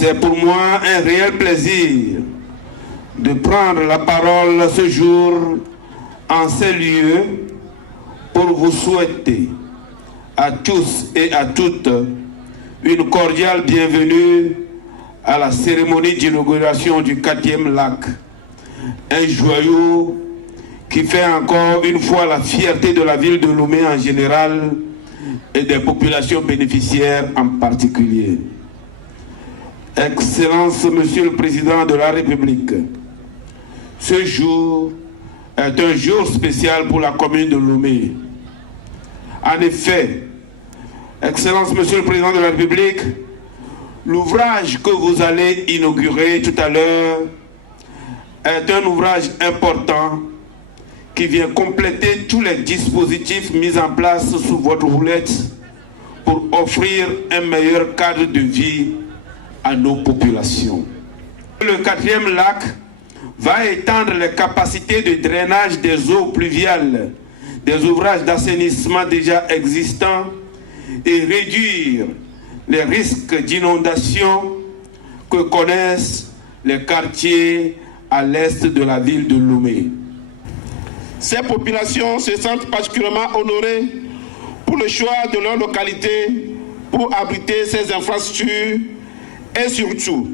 C'est pour moi un réel plaisir de prendre la parole ce jour en ces lieux pour vous souhaiter à tous et à toutes une cordiale bienvenue à la cérémonie d'inauguration du 4e lac. Un joyau qui fait encore une fois la fierté de la ville de Lomé en général et des populations bénéficiaires en particulier. Excellence, Monsieur le Président de la République, ce jour est un jour spécial pour la commune de Lomé. En effet, Excellence, Monsieur le Président de la République, l'ouvrage que vous allez inaugurer tout à l'heure est un ouvrage important qui vient compléter tous les dispositifs mis en place sous votre houlette pour offrir un meilleur cadre de vie à nos populations. Le 4e lac va étendre les capacités de drainage des eaux pluviales des ouvrages d'assainissement déjà existants et réduire les risques d'inondation que connaissent les quartiers à l'est de la ville de Lomé. Ces populations se sentent particulièrement honorées pour le choix de leur localité pour abriter ces infrastructures et surtout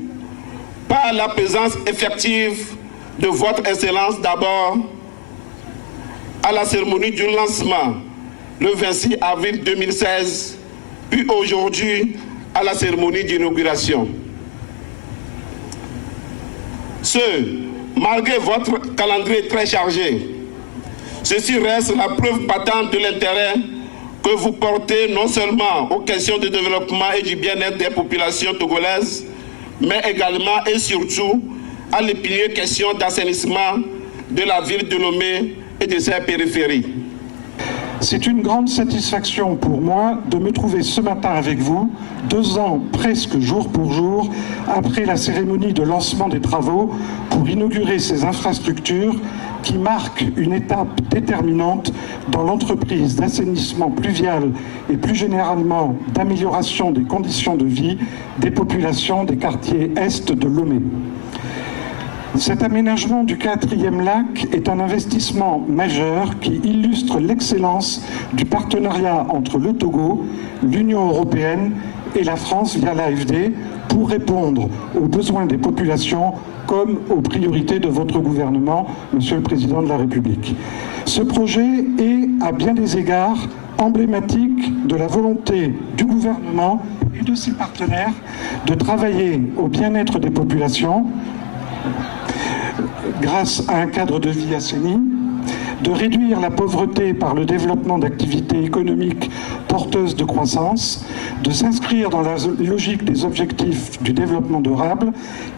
par la présence effective de votre Excellence d'abord à la cérémonie du lancement le 26 avril 2016, puis aujourd'hui à la cérémonie d'inauguration. Malgré votre calendrier très chargé, ceci reste la preuve patente de l'intérêt que vous portez non seulement aux questions de développement et du bien-être des populations togolaises, mais également et surtout à l'épineuse question d'assainissement de la ville de Lomé et de ses périphéries. C'est une grande satisfaction pour moi de me trouver ce matin avec vous, 2 ans presque jour pour jour, après la cérémonie de lancement des travaux pour inaugurer ces infrastructures qui marquent une étape déterminante dans l'entreprise d'assainissement pluvial et plus généralement d'amélioration des conditions de vie des populations des quartiers est de Lomé. Cet aménagement du 4e lac est un investissement majeur qui illustre l'excellence du partenariat entre le Togo, l'Union européenne et la France via l'AFD pour répondre aux besoins des populations comme aux priorités de votre gouvernement, Monsieur le Président de la République. Ce projet est, à bien des égards, emblématique de la volonté du gouvernement et de ses partenaires de travailler au bien-être des populations grâce à un cadre de vie assaini, de réduire la pauvreté par le développement d'activités économiques porteuses de croissance, de s'inscrire dans la logique des objectifs du développement durable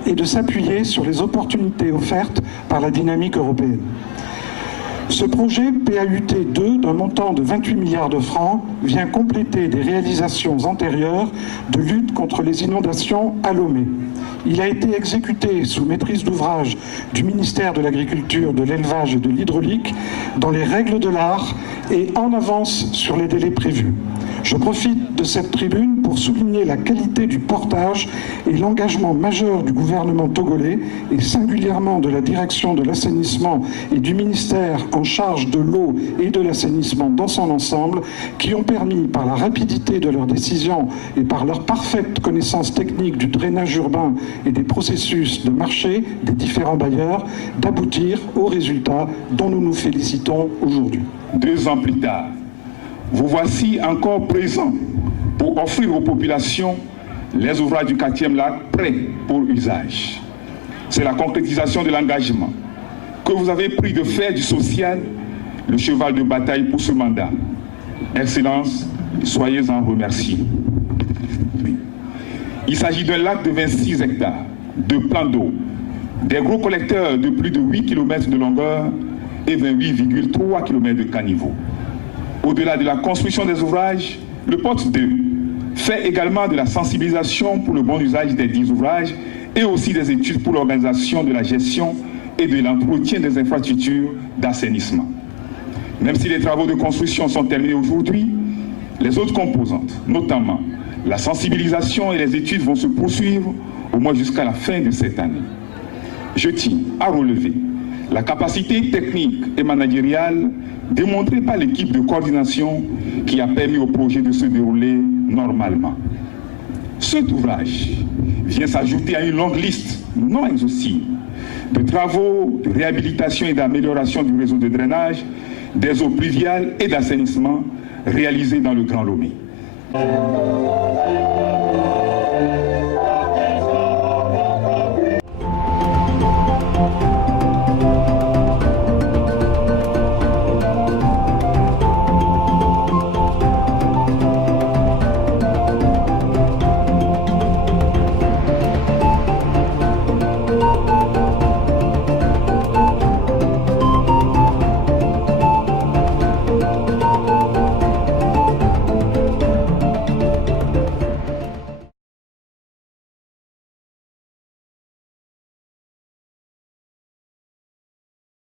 et de s'appuyer sur les opportunités offertes par la dynamique européenne. Ce projet PAUT2 d'un montant de 28 milliards de francs vient compléter des réalisations antérieures de lutte contre les inondations à Lomé. Il a été exécuté sous maîtrise d'ouvrage du ministère de l'Agriculture, de l'Élevage et de l'Hydraulique dans les règles de l'art et en avance sur les délais prévus. Je profite de cette tribune pour souligner la qualité du portage et l'engagement majeur du gouvernement togolais et singulièrement de la direction de l'assainissement et du ministère en charge de l'eau et de l'assainissement dans son ensemble qui ont permis, par la rapidité de leurs décisions et par leur parfaite connaissance technique du drainage urbain et des processus de marché des différents bailleurs, d'aboutir aux résultats dont nous nous félicitons aujourd'hui. 2 ans plus tard, vous voici encore présents pour offrir aux populations les ouvrages du 4e lac prêts pour usage. C'est la concrétisation de l'engagement que vous avez pris de faire du social le cheval de bataille pour ce mandat. Excellence, soyez en remerciés. Il s'agit d'un lac de 26 hectares, de plans d'eau, des gros collecteurs de plus de 8 km de longueur et 28,3 km de caniveau. Au-delà de la construction des ouvrages, le POT 2 fait également de la sensibilisation pour le bon usage des 10 ouvrages et aussi des études pour l'organisation de la gestion et de l'entretien des infrastructures d'assainissement. Même si les travaux de construction sont terminés aujourd'hui, les autres composantes, notamment la sensibilisation et les études, vont se poursuivre au moins jusqu'à la fin de cette année. Je tiens à relever la capacité technique et managériale démontrée par l'équipe de coordination qui a permis au projet de se dérouler normalement. Cet ouvrage vient s'ajouter à une longue liste non exhaustive de travaux de réhabilitation et d'amélioration du réseau de drainage, des eaux pluviales et d'assainissement réalisés dans le Grand Lomé.